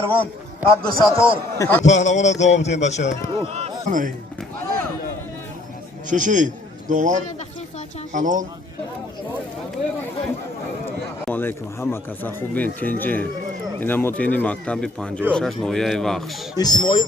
Ervan Abdusator pahlavon davom eting bacha. Shishi dolar halol. Alaykum hamma kasa xubin tinji. Ina motini maktabi 56 noyay vaqsh. İsmoil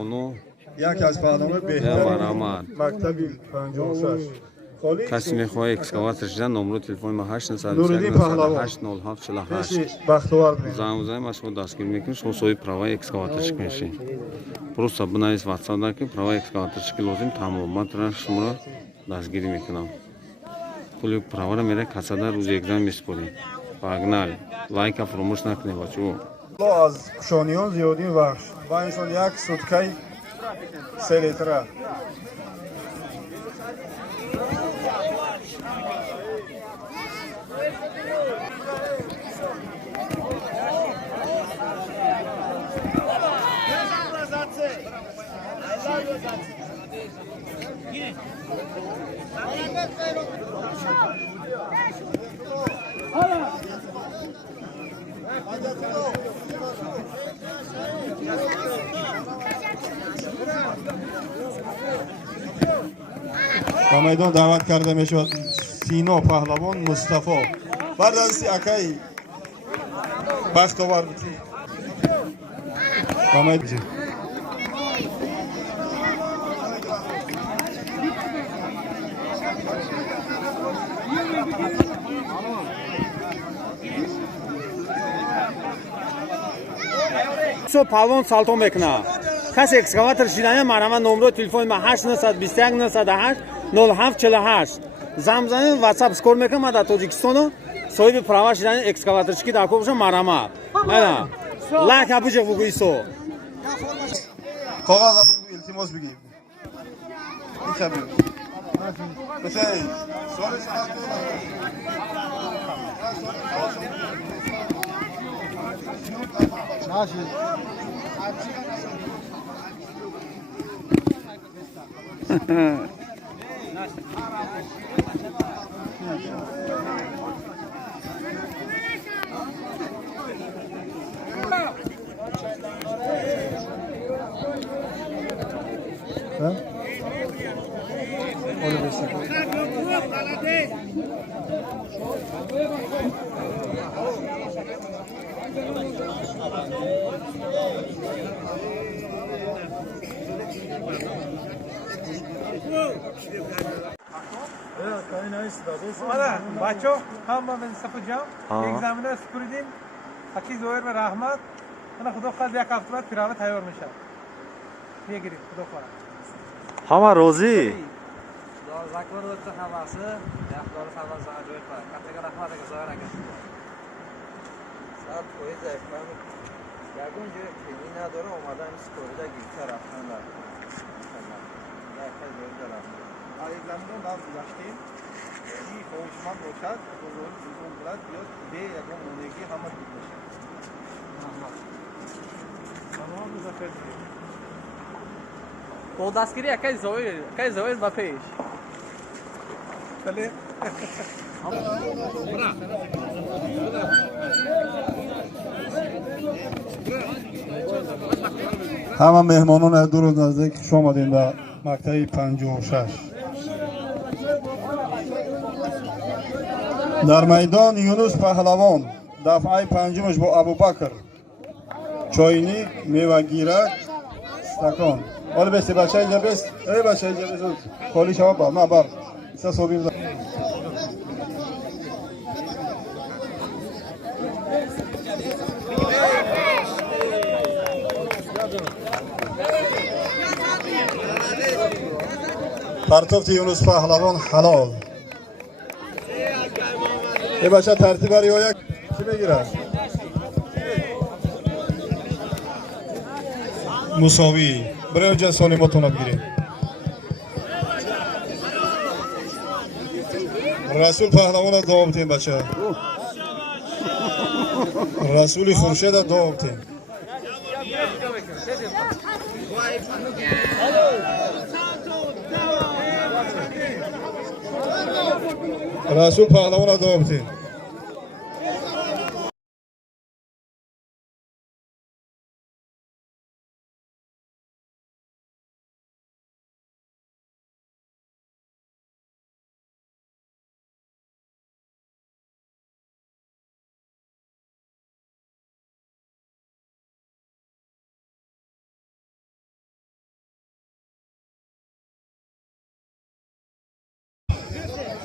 Onu یک از برنامه بهترین برآمد. مکتبی 56 کسی میخواد اکسکاواتر شدن نمره تلفن ما 8 نوریدی پهلوان 80748 بختیوار بودیم زنگ ما شما دستگیر میکنیم شما سوی پروای اکسکاواترش کنشی просто بنایید واتساپ که پروای اکسکاواترش که لازم تمام من تران شما را دستگیری میکنم پولی پروا را میره کساده روز اگزام میسپریم پاگنال لایک فراموش نکنید بچو از کشانیان زیادی وحش با اینشون یک سوتکای 3 لیتره با میدان دعوت کرده می شود سینا پهلوان مصطفی بعد از اکای بختیوار بودی با میدان سو پالون سالتون میکنه کسی اکسکاواتر شدن مرا نمره تلفن ما 821 908 0748 زمزمه واتساپ اسکور میکنم ما در تاجیکستان صاحب پروا شدن اکسکاواترش کی داکو بشه مرا اینا لایک ابوجه بگوی سو کاغذ التماس بگیر این کبیر بسه سوال بچه هم من صفحه جام اگزامینه سپردیم حکی زویر و رحمت من خدا خواهد یک هفته بعد پیراوه تیار میشه میگیریم خدا خواهد همه روزی زکبر دکتر حواسه یک دار حواس جای پر کاتگ رحمت که ظاهر اگه صاحب کوی زفر یکون جو کلی نداره اومدن اسکوریدا گیتار رفتن در یک جای دارم اگزامینه نام گذاشتیم این خوشمند باشد بزرگ سیزون بلد بیاد به یکم اونگی همه دید بشه تمام مزفر دیگه تو دستگیری یکی زویر با پیش بله همه مهمانان دور و نزدیک خوش آمدین به مکتب 56 در میدان یونس پهلوان دفعه پنجمش با ابوبکر چاینی میوه گیرک استکان حالا بسته بچه اینجا بست ای بچه اینجا بست خالی شما با ما بر سه صوبیم پرتوفت یونس پهلوان حلال ای بچه ترتیب رعایت چی بگیرد مساوی برای اونجا سالماتون رو بگیریم رسول پهلوان رو دوام تیم بچه رسول خورشید رو دوام تیم رسول پهلوان رو دوام تیم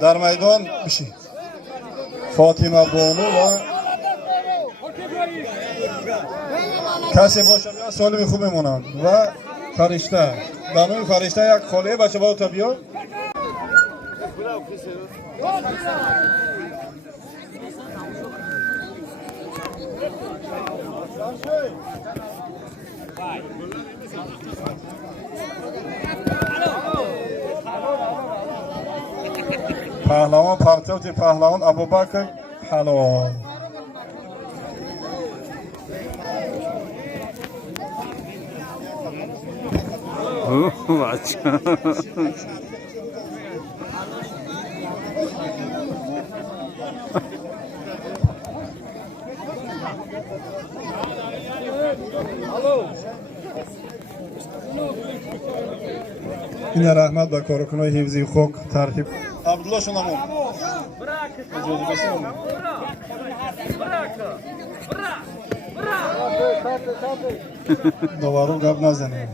در میدان بشی فاطمه بانو و کسی باشه بیا سالم خوب میمونند و فرشته بانوی فرشته یک خاله بچه با تا بیا پهلوان پرتوت پهلوان ابوبکر حلال بچه این رحمت به کارکنای حفظی خوک ترتیب عبدالله شنامون دوباره گپ نزنیم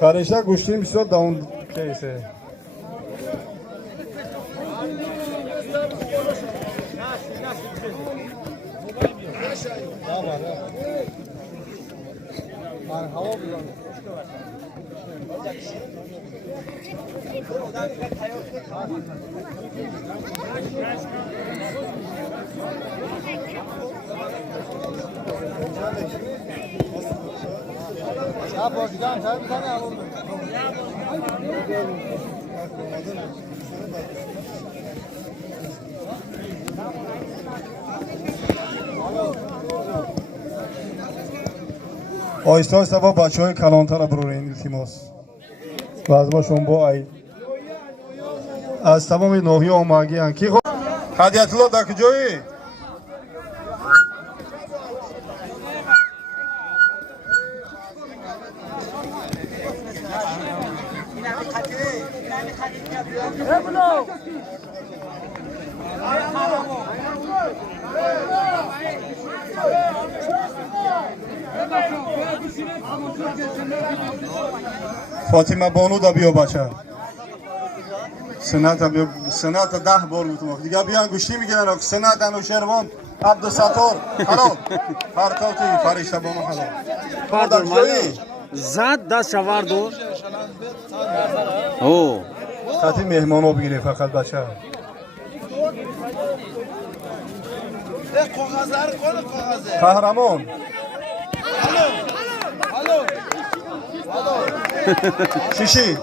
فرشته گوشتیم بسیار داون کیسه آیسته آیسته با بچه های کلانتر رو برورین التماس و از ما شما با ای از تمام ناحیه آماگی هن کی خود هدیت الله در کجایی؟ فاطمه بانو دا بیا بچه سنت بیا سنت 10 بار میتونم دیگه بیان گوشتی میگیرن سنت انوشیروان عبدالستار حلال پرتوتی فرشته بانو حلال پردر مالی زد دست شورد و او خطی مهمانو بگیره فقط بچه قهرمان شیشی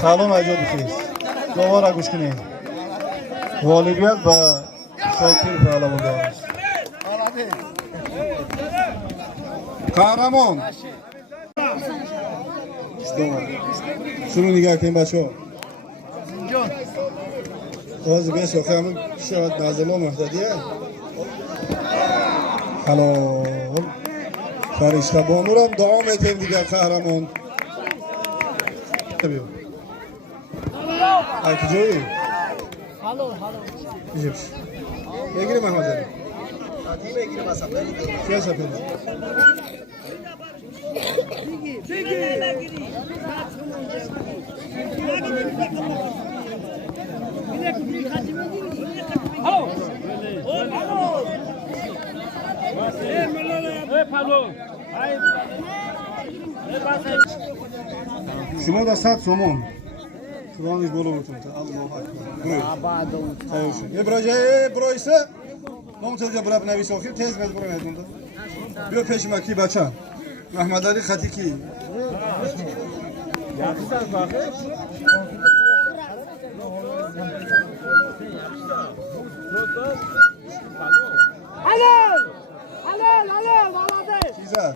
سلام اجاد بخیر دوباره گوش کنید والدیت با شاکر پهلوان دارست قهرمان شروع نگاه کنید بچه ها باز بیش آخه همون شاید نازل ها محددیه حلال فرشته بانو هم دعا میتیم دیگر قهرمان بیا ای کجایی؟ بجیبش بگیریم محمد علی کیا سپید؟ شما در 100 سومون قرآنش بالا بتون الله اکبر ابراهیم برایسه نامتون جا برای نویس آخر تیز بز برای میدون بیا پیش مکی بچه محمد علی خطی کی چیزه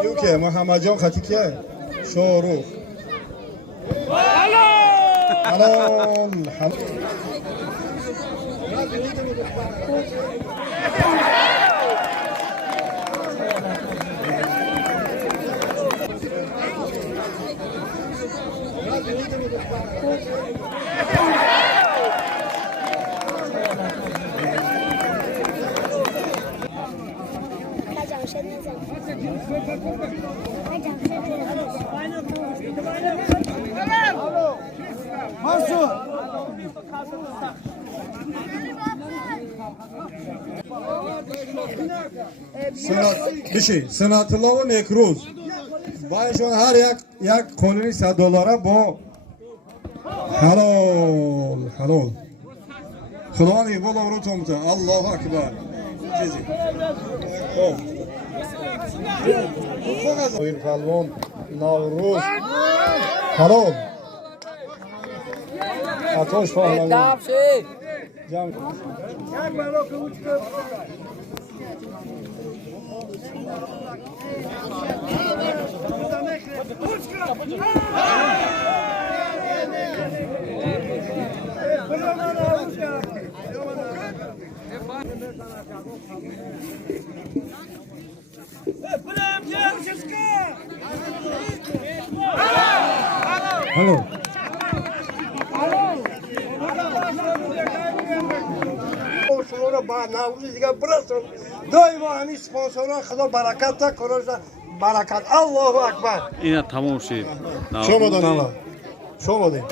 کیو که محمد جان خطی که شاروخ حلال حلال Sanatullah و نیکروز بایشون هر یک کلونی $100 با حلال حلال خدا نیبال روتون بده الله اکبر چیزی خب پهلوان نوروز حلال عطاش پهلوان جمع کن Hello. شما با نوروز دیگه برسون دائما همین سپانسران خدا برکت کنه برکت الله اکبر اینا تمام شد شما داریم شما داریم